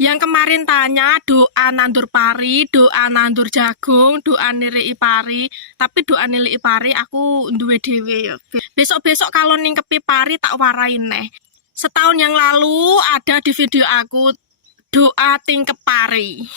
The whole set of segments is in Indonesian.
Yang kemarin tanya doa nandur pari, doa nandur jagung, doa nilai pari. Tapi doa nilai pari aku duwe dhewe ya. Besok-besok kalau ningkepi pari tak warain neh. Setahun yang lalu ada di video aku doa tingkep pari.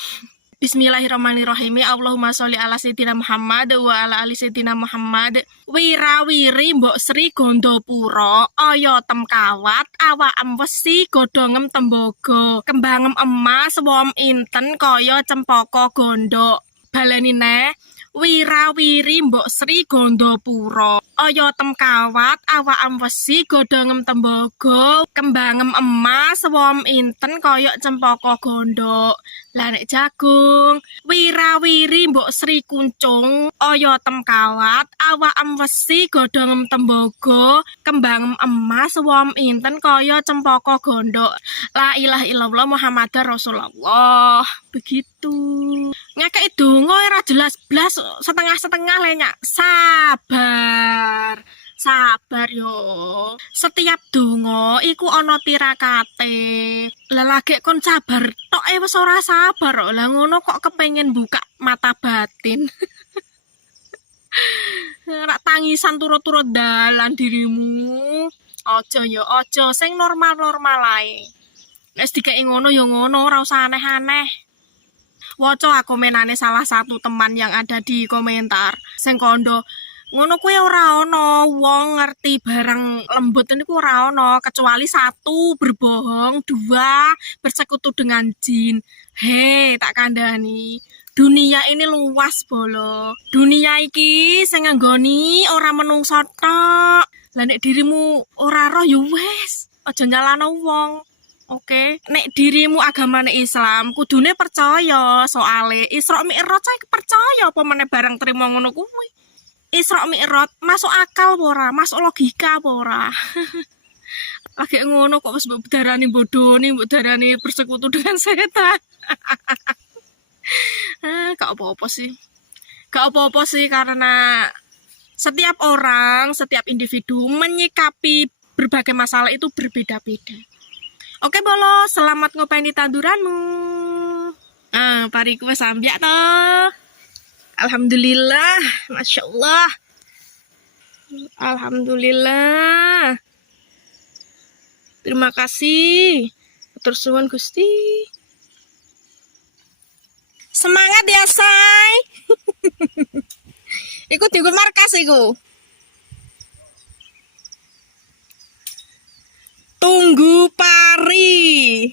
Bismillahirrahmanirrahim. Allahumma sholli ala sayyidina Muhammad wa ala ali sayyidina Muhammad. Wirawiri mbok Sri Gondopuro, aya temkawat, awakam wesi godhongem tembogo, kembangem emas wom inten kaya cempaka gondok. Baleni neh. Wirawiri mbok Sri Gondopuro, aya temkawat, awakam wesi godhongem tembogo, kembangem emas wom inten kaya cempaka gondok. Lah nek jagung, wirawiri mbok Sri Kuncung, aya temkawat, awakam wesi godhongem tembogo, kembangem emas wom inten kaya cempaka gondok. La ilaha illallah Muhammadar Rasulullah. Begitu. Ngekek donga ora jelas-jelas, setengah-setengah lenyak. Sabar. Sabar yo. Setiap donga iku ana tirakate. Lah lagi kon sabar tok wis ora sabar. Lah ngono kok kepengin buka mata batin. Rak tangisan turut-turut dalan dirimu. Aja ya, aja sing normal-normal ae. Nek dikeki ngono ya ngono, ora usah aneh-aneh. Waca komenane salah satu teman yang ada di komentar sing kondo ngono kuwi ora ana wong ngerti barang lembut niku ora ana kecuali satu berbohong, dua bersekutu dengan jin. Hei, tak kandhani. Dunia ini luas bolo. Dunia iki sing nganggoni ora menungso tok. Lah nek dirimu ora roh ya wis, aja nyalano wong. Oke, nek dirimu agamane Islam, kudune percaya soale Isra Mi'raj percaya apa meneh barang trimo ngono kuwi. Isra Mi'raj masuk akal apa ora? Masuk logika apa ora? Lagi ngono kok wis mbok darani bodoni, mbok darani bersekutu dengan setan. Gak apa-apa sih. Gak apa-apa sih karena setiap orang, setiap individu menyikapi berbagai masalah itu berbeda-beda. Oke bolo, selamat ngopeni tanduranmu. Pariku wis ambyak toh. Alhamdulillah, Masya Allah. Alhamdulillah. Terima kasih. Matur suwun Gusti. Semangat ya, say. Iku dienggo markas iku. Tunggu pari.